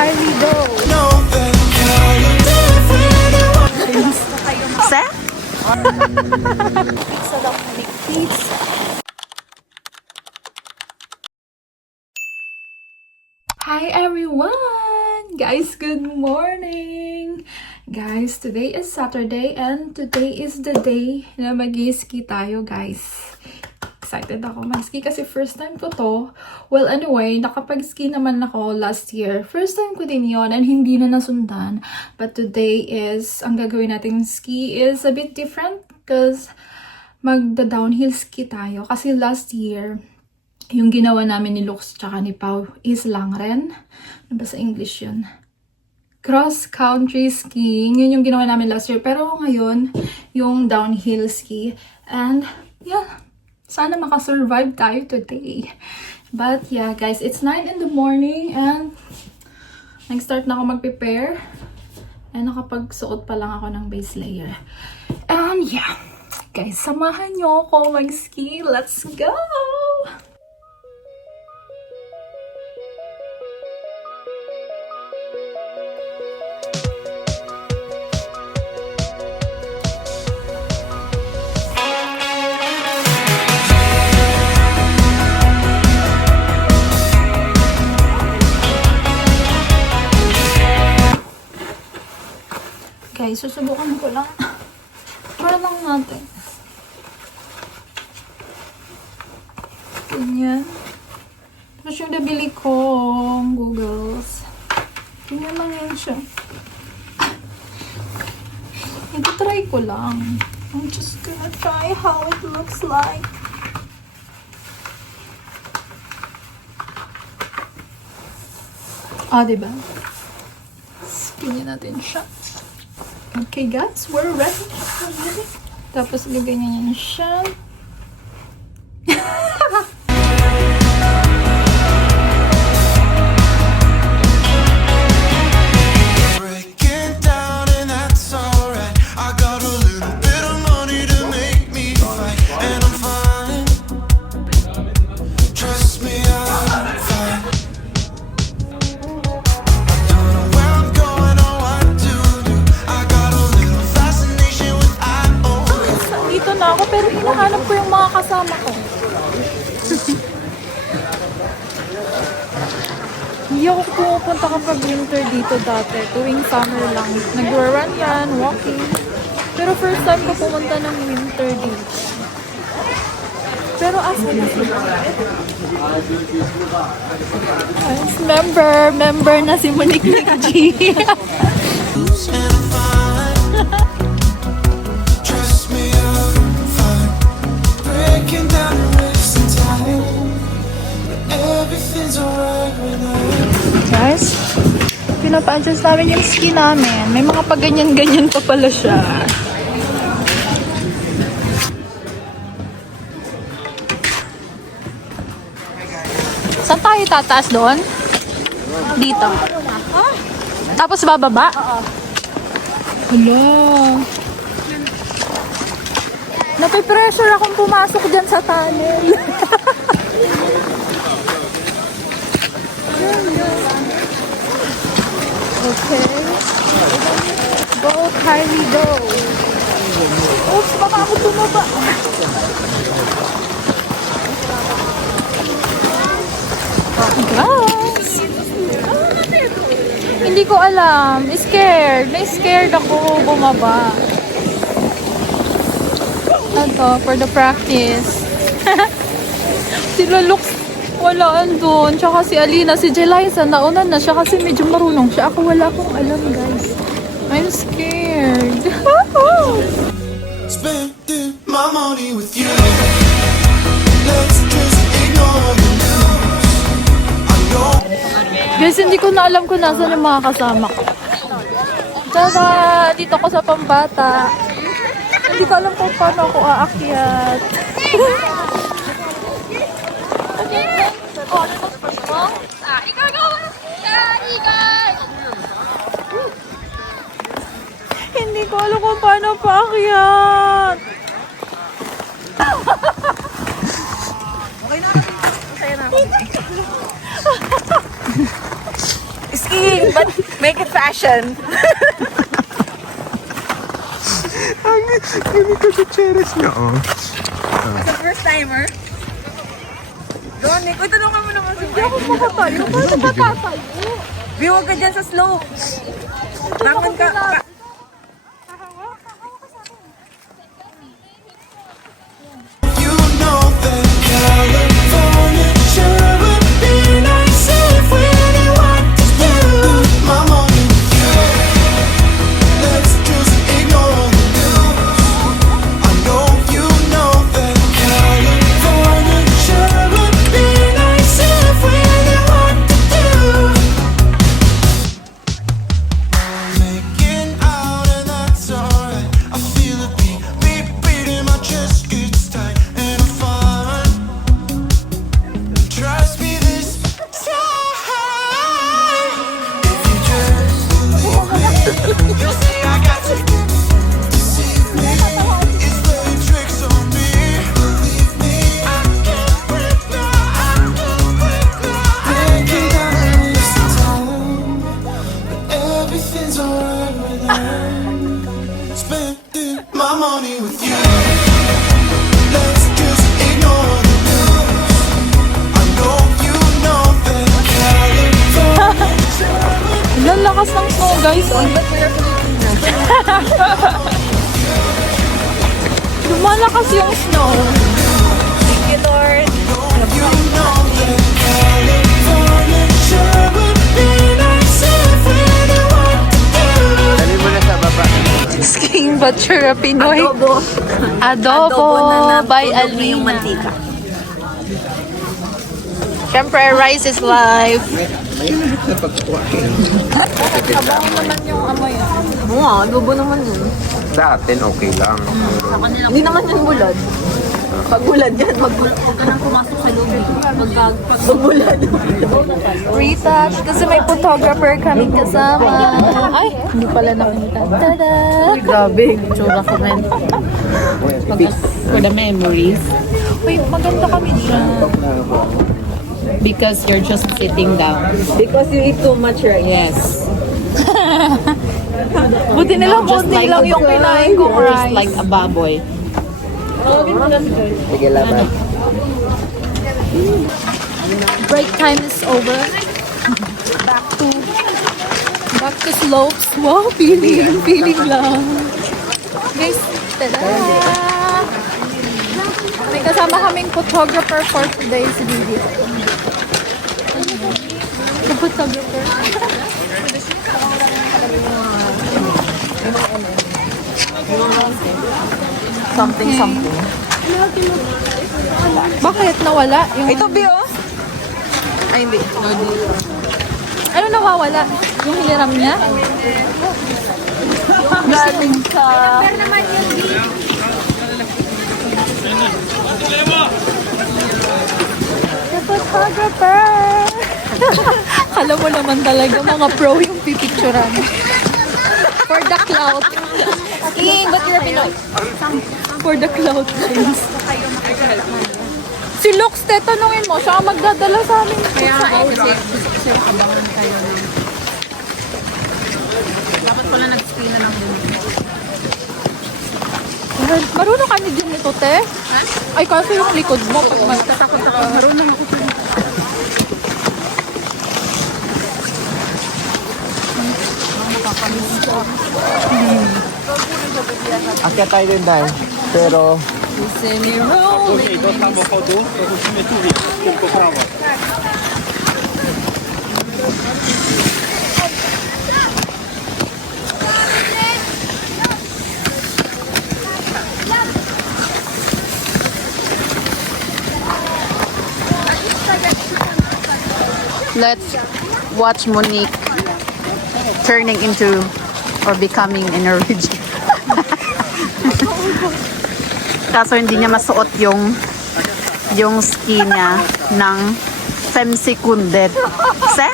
highly go. Se? Pizza daw, pizza. Hi everyone! Guys, good morning! Guys, today is Saturday and today is the day na mag-ski tayo, guys. Excited ako mag-ski kasi first time ko to. Well, anyway, nakapag-ski naman ako last year. First time ko din yon and hindi na nasundan. But today is, ang gagawin nating ski is a bit different because magda-downhill ski tayo. Kasi last year, yung ginawa namin ni Lux tsaka ni Pau is langren. Ano ba sa English yun? Cross-country skiing. Yun yung ginawa namin last year. Pero ngayon, yung downhill ski. And, yeah, sana makasurvive tayo today. But, yeah, guys, it's 9 in the morning and nag-start na ako mag-prepare. And nakapagsuot pa lang ako ng base layer. And, yeah, guys, samahan nyo ako mag-ski. Let's go! Guys, susubukan ko lang. Para lang natin. Ganyan. Tapos yung nabili kong goggles. Ganyan lang yan siya. Ito try ko lang. I'm just gonna try how it looks like. Ah, diba? Ganyan natin siya. Okay guys, we're ready. Tapos gaganyan siya. Pero hinahanap ko yung mga kasama ko. Hindi ako pumupunta kapag winter dito dati. Tuwing summer lang. Nag-run yan, walking. Pero first time ko pumunta ng winter dito. Pero asa na sila? Member na si Monique G. Guys, pinapa-adjust namin yung ski namin. May mga paganyan-ganyan pa pala siya. Saan tayo tataas doon? Dito. Tapos bababa? Hello. Napipressure akong pumasok dyan sa tunnel. Okay. Go, Kylie, go. Oops, baka ako tumaba. Guys. Hindi ko alam. Scared. Na-scared ako bumaba. Ito, for the practice. Sila Lux, wala andun. Tsaka si Alina, si Jeliza, nauna na siya kasi medyo marunong siya. Ako wala akong alam, guys. I'm scared. Spending my money with you. Let's just ignore the news. I know. Guys, hindi ko na alam kung nasan yung mga kasama ko. Tsaka, dito ko sa Pambata. Hindi ko alam kung paano ako aakyat. Hindi ko alam kung paano paakyat. Okay na. Masaya na ako. Skiing! But make it fashion. Ang ganito sa cheres niya, oh. As a first timer. Donik, uy, tanungan mo naman si Hindi ako makatayo. Paano makatayo? Biwag ka dyan sa slope. Langan ka. You know that California sure would be nice if we knew what to do. My money with you. Let's just ignore the news. I know you know that California sure would be nice if we knew what to do. Making out and that's alright. I feel a beat in my chest gets tight and I'm fine. Trust me this time. If you just believe me, you'll see I got to deceive me. It's playing tricks on me. Believe me, I can't break now. I can't break now. Breaking down this time, but everything's alright when I'm spending my money with you. Let's just ignore the news. I know you know that California. Lalakas ng snow, guys. Lumalakas yung snow. Thank you, Lord. You know that California sure would be nice if we knew what to do. Dali mo na sa baba. King Butcher Pinoy. Adobo. Adobo by napunog na yung Alina. mantika. Siyempre, rice is life. Oo nga, adobo naman yun. Sa atin, okay lang. Hindi naman yan bulad. Pag bulad yan, huwag ka nang pumasok sa loob. Pag bulad. Retouch kasi may photographer kaming kasama. Ay, hindi pala nakita. Tada! Grabe, tsura ko rin. For the memories, Uy, maganda kami dyan. because you're just sitting down. Because you eat too much rice. Yes. Buti nilang Just konti like lang yung kinain kong Just rice. like a baboy. Sige, laban. Break time is over. Back to slopes. Wow, feeling lang. Guys, tada! May kasama kaming photographer for today's video. The photographer. Something. Bakit nawala? Yung, Ito, Bio. Ay, hindi. ano nawawala? Yung hiliram niya? Galing sa... The photographer! Kala mo naman talaga mga pro yung pipicturan. For the clout. King, ba't you're Pinoy? For the clout, please. Si Lux, te, tanungin mo, siya ang magdadala sa amin. Kaya nga eh, kasi gusto ko sa'yo abangan kayo. Dapat pala nag-spin na lang din. Marunong ka ni din nito, te? Ay, kasi yung likod mo. Pag Tatakot ako, marunong ako sa'yo. Akyat tayo din tayo. Pero, Let's watch Monique turning into or becoming a Norwegian. Kaso hindi niya masuot yung ski niya ng 5 sekunder. Se?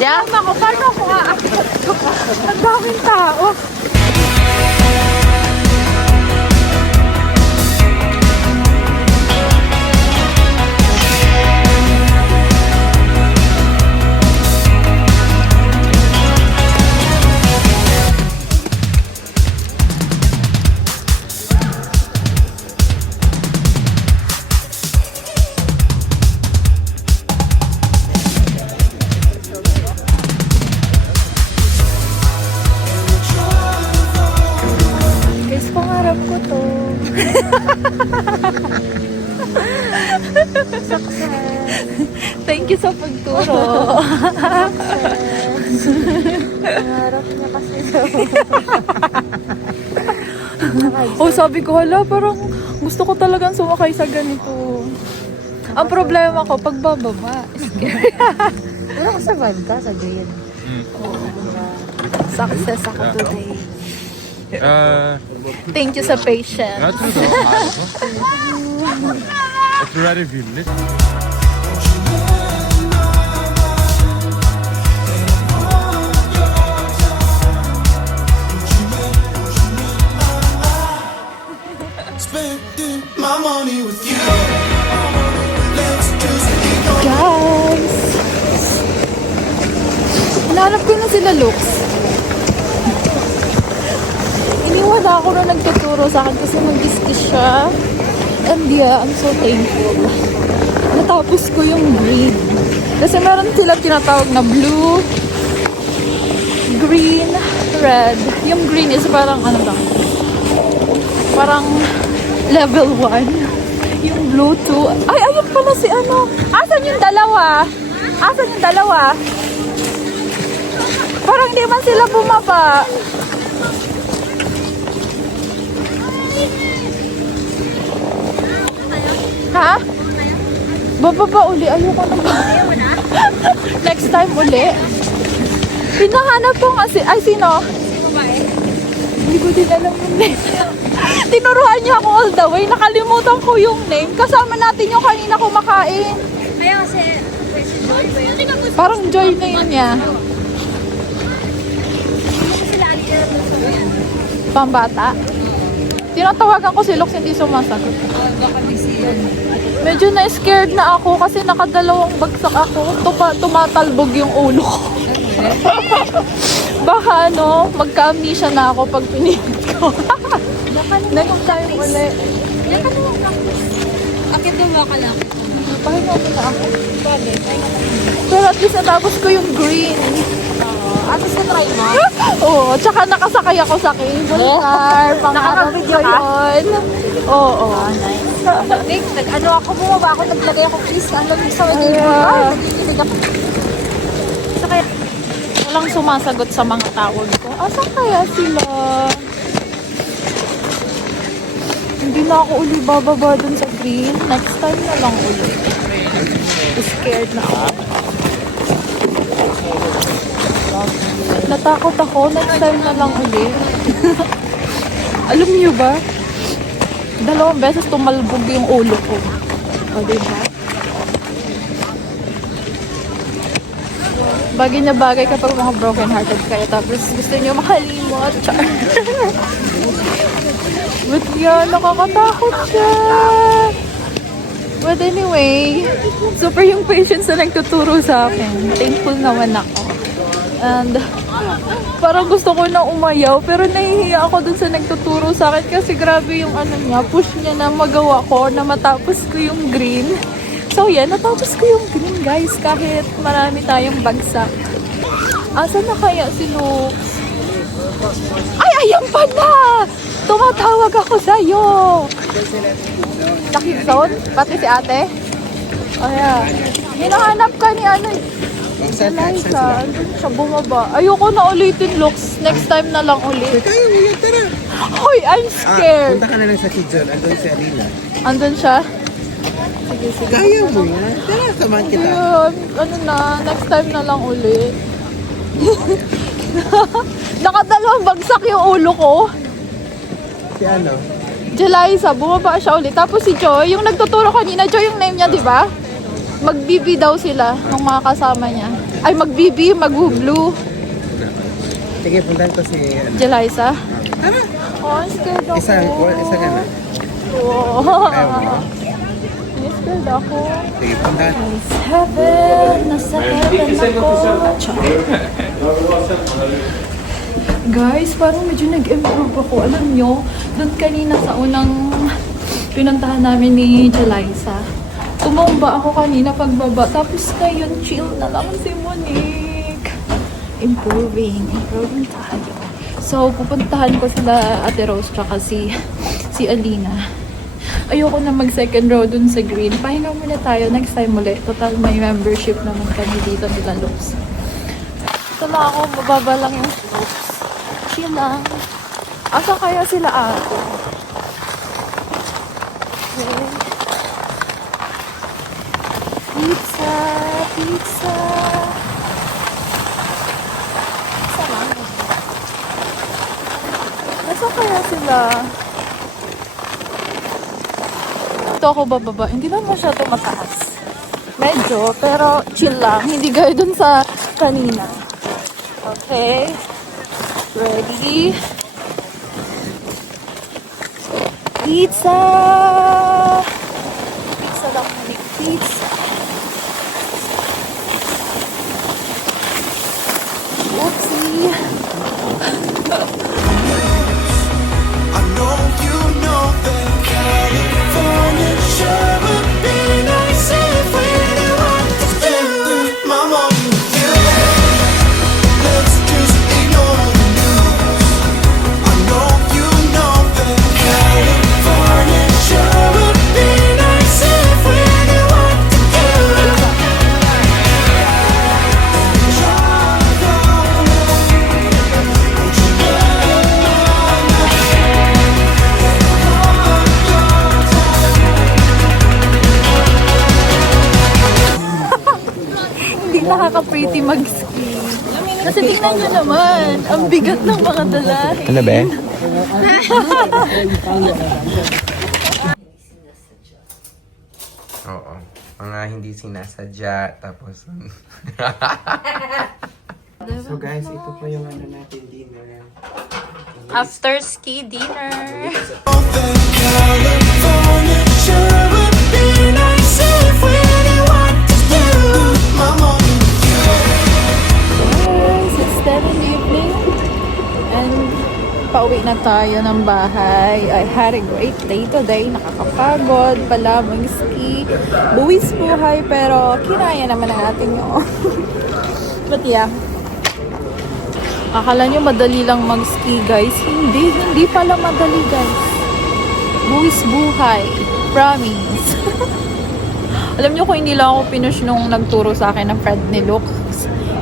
Yeah? ako, paano ako aakyat? Ang daming tao. Thank you sa pagturo. Pangarap niya kasi Oh, sabi ko, hala, parang gusto ko talagang sumakay sa ganito. Ang problema ko, pagbababa. Pero survive ka sa Jade. Success ako today. Thank you sa patience. Jag tror det var här. Jag tror det här är villigt. Spending my money with you. Let's just ignore. Guys! Hinahanap ko na sila, Lux. Iniwala ako na nagtuturo sa akin kasi mag-discuss siya. And yeah, I'm so thankful. Natapos ko yung green. Kasi meron sila tinatawag na blue, green, red. Yung green is parang ano lang. Parang level 1. Yung blue 2. Ay, ayun pala si ano. Asan yung dalawa? Asan yung dalawa? Parang di man sila bumaba. Ha? Bababa uli. Ayoko na. Next time uli. Pinahanap ko nga si... Ay, sino? Hindi ko din alam yung name. Tinuruan niya ako all the way. Nakalimutan ko yung name. Kasama natin yung kanina kumakain. Kaya kasi Joy ba yun? Parang Joy na yun niya. Sila alilirap na sa yan. Pambata. Tinatawagan ko si Lux, hindi sumasagot. Baka may siyan. Medyo na-scared na ako kasi nakadalawang bagsak ako. Tumatalbog yung ulo ko. Baka ano, magka-amnesia na ako pag pinilit ko. Next time uli. Yan ka naman practice. Akit na mga kalaki. Pahinga mo na ako. Pero at least natapos ko yung green. At least na-try mo. Oo, tsaka nakasakay ako sa cable car. Nakaka-video ka? yun. Oo. Nice. Ano ako, bumaba ako, naglagay ako please. Ang lamig sa mga Yeah. Ay, nagigilig ako. So kaya, walang sumasagot sa mga tawag ko. Asan kaya sila? Hindi na ako uli bababa dun sa green. Next time na lang uli. Scared na ako. Natakot ako. Next time na lang uli. Alam niyo ba? 2 beses tumalbog yung ulo ko. O, diba? Bagay na bagay kapag mga broken-hearted kayo. Tapos gusto niyo makalimot. Char. But yeah, nakakatakot siya. But anyway, super yung patience na nagtuturo sa akin. Thankful naman ako. And parang gusto ko na umayaw, pero nahihiya ako dun sa nagtuturo sa akin kasi grabe yung ano niya, push niya na magawa ko, na matapos ko yung green. So yeah, natapos ko yung green guys, kahit marami tayong bagsak. Asan na kaya si Lux? Ay, ayan pa na! Tumatawag ako sa'yo! Nakikson? Pati si ate? O yeah. Hinahanap ka ni ano eh. Eliza, siya bumaba. Ayoko na ulitin, Lux. Next time na lang ulit. Kaya mo yan, tara. Hoy, I'm scared. Punta ka na lang sa Kidzon. Andun si Arina. Andun siya? Sige, sige. Kaya mo yan. Tara, samahan kita. Ayun, ano na, next time na lang ulit. Nakadalawang bagsak yung ulo ko. Si ano? Jeliza, bumaba siya ulit. Tapos si Joy, yung nagtuturo kanina, Joy yung name niya, di ba? Mag-BB daw sila ng mga kasama niya. Ay, mag-BB, mag-blue. Sige, puntahan ko si... Jeliza. Tara. Oh, I'm scared ako. Isa ka na. Oh. Ayaw mo. I'm scared ako. Sige, puntahan. Heaven, nasa heaven ako. Guys, parang medyo nag-improve ako. Alam nyo, doon kanina sa unang pinuntahan namin ni Jeliza, tumumba ako kanina pagbaba. Tapos ngayon, chill na lang si Monique. Improving tayo. So, pupuntahan ko sila Ate Rose tsaka si si Alina. Ayoko na mag second row dun sa green. Pahinga muna tayo next time ulit. Total may membership naman kami dito nila Loops. Ito lang ako, mababa lang yung slopes. Chill lang. Asa kaya sila ate? Okay. Pizza! Pizza! Pizza lang. Nasa kaya sila? Ito ako bababa. Hindi naman masyado mataas. Medyo, pero chill lang. Hindi gaya dun sa kanina. Okay. Ready? Pizza! Pizza lang. Pizza. Oopsie. I know you know that California sure would be nice if we knew what to do. Mama, you, let's just ignore the news. I know you know that California sure would be nice if we knew what to do. Hindi nakaka-pretty mag-ski. Kasi tingnan nyo naman, ang bigat ng mga dalahin. Ano ba? Oo. Mga hindi sinasadya, tapos... So guys, ito po yung ano natin dinner. After ski dinner. California sure would be nice if we knew what to do. Mama, Guys, it's 10 in the evening. And pauwi na tayo ng bahay. I had a great day today. Nakakapagod pala mag-ski. Buwis buhay pero kinaya naman ang ating yun. But yeah. Akala nyo madali lang mag-ski guys. Hindi pala madali guys. Buwis buhay. Promise. Alam nyo kung hindi lang ako pinush nung nagturo sa akin ng friend ni Luke,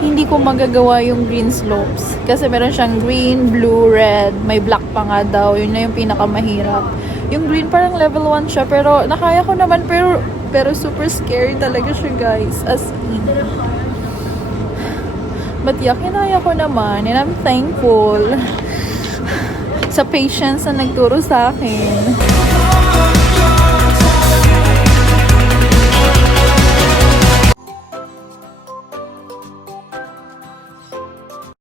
hindi ko magagawa yung green slopes. Kasi meron siyang green, blue, red, may black pa nga daw. Yun na yung pinakamahirap. Yung green parang level 1 siya, pero nakaya ko naman, pero super scary talaga siya guys. As in. But yeah, kinaya ko naman and I'm thankful sa patience na nagturo sa akin.